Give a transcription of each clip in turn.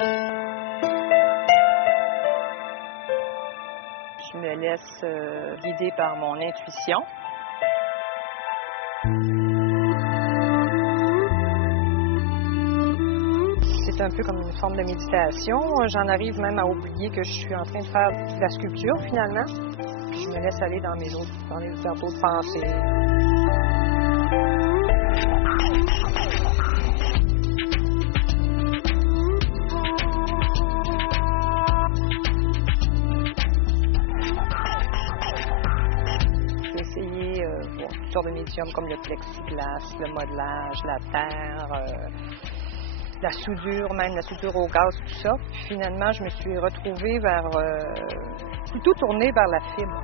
Je me laisse guider par mon intuition. C'est un peu comme une forme de méditation. J'en arrive même à oublier que je suis en train de faire de la sculpture finalement. Puis je me laisse aller dans les autres pensées. J'ai essayé toutes sortes de médiums comme le plexiglas, le modelage, la terre, la soudure, même la soudure au gaz, tout ça. Puis finalement, je me suis retrouvée plutôt tournée vers la fibre.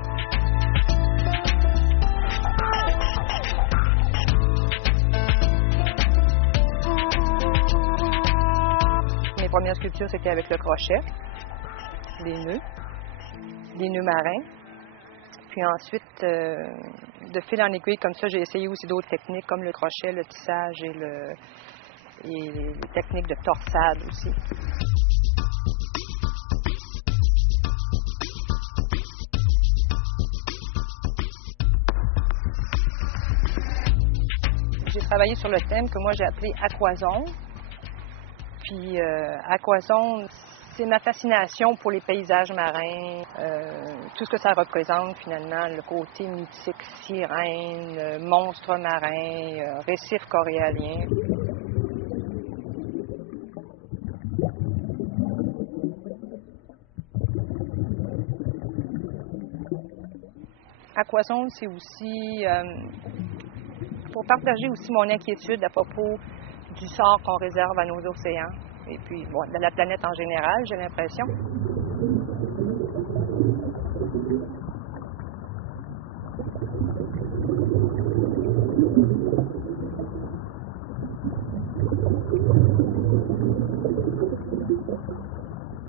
Mes premières sculptures, c'était avec le crochet, des nœuds marins. Puis ensuite, de fil en aiguille, comme ça, j'ai essayé aussi d'autres techniques, comme le crochet, le tissage et les techniques de torsade aussi. J'ai travaillé sur le thème que moi j'ai appelé aquazone. Puis aquazone, c'est ma fascination pour les paysages marins, tout ce que ça représente finalement, le côté mythique, sirène, monstre marin, récif corallien. Aquazone, c'est aussi pour partager aussi mon inquiétude à propos du sort qu'on réserve à nos océans et puis bon, de la planète en général, j'ai l'impression.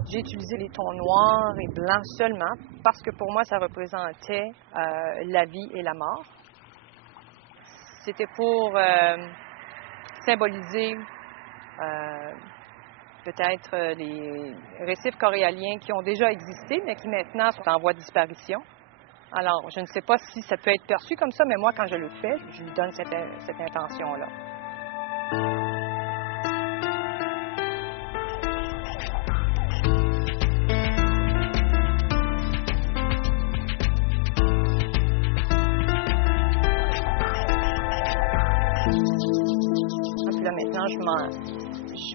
J'ai utilisé les tons noirs et blancs seulement parce que pour moi, ça représentait la vie et la mort. C'était pour symboliser peut-être les récifs coralliens qui ont déjà existé, mais qui maintenant sont en voie de disparition. Alors, je ne sais pas si ça peut être perçu comme ça, mais moi, quand je le fais, je lui donne cette intention-là. Puis là, maintenant, je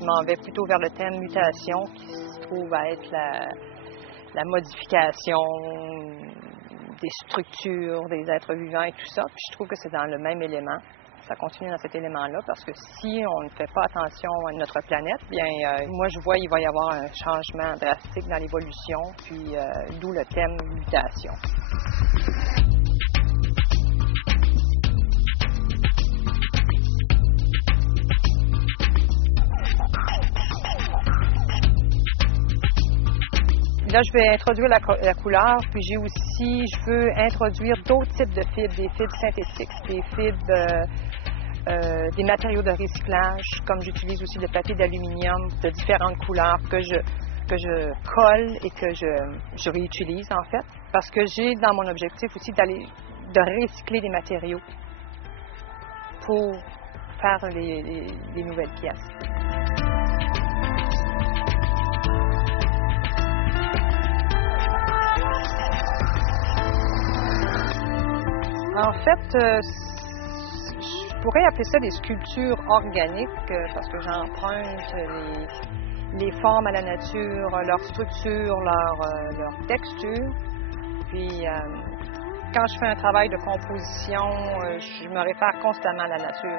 m'en vais plutôt vers le thème mutation, qui se trouve à être la modification des structures des êtres vivants et tout ça. Puis je trouve que c'est dans le même élément. Ça continue dans cet élément-là parce que si on ne fait pas attention à notre planète, bien, moi, je vois qu'il va y avoir un changement drastique dans l'évolution, puis d'où le thème mutation. Là, je vais introduire la couleur, puis je veux introduire d'autres types de fibres, des fibres synthétiques, des fibres, des matériaux de recyclage, comme j'utilise aussi le papier d'aluminium de différentes couleurs que je colle et que je réutilise en fait, parce que j'ai dans mon objectif aussi de recycler des matériaux pour faire les nouvelles pièces. En fait, je pourrais appeler ça des sculptures organiques parce que j'emprunte les formes à la nature, leur structure, leur texture. Puis, quand je fais un travail de composition, je me réfère constamment à la nature.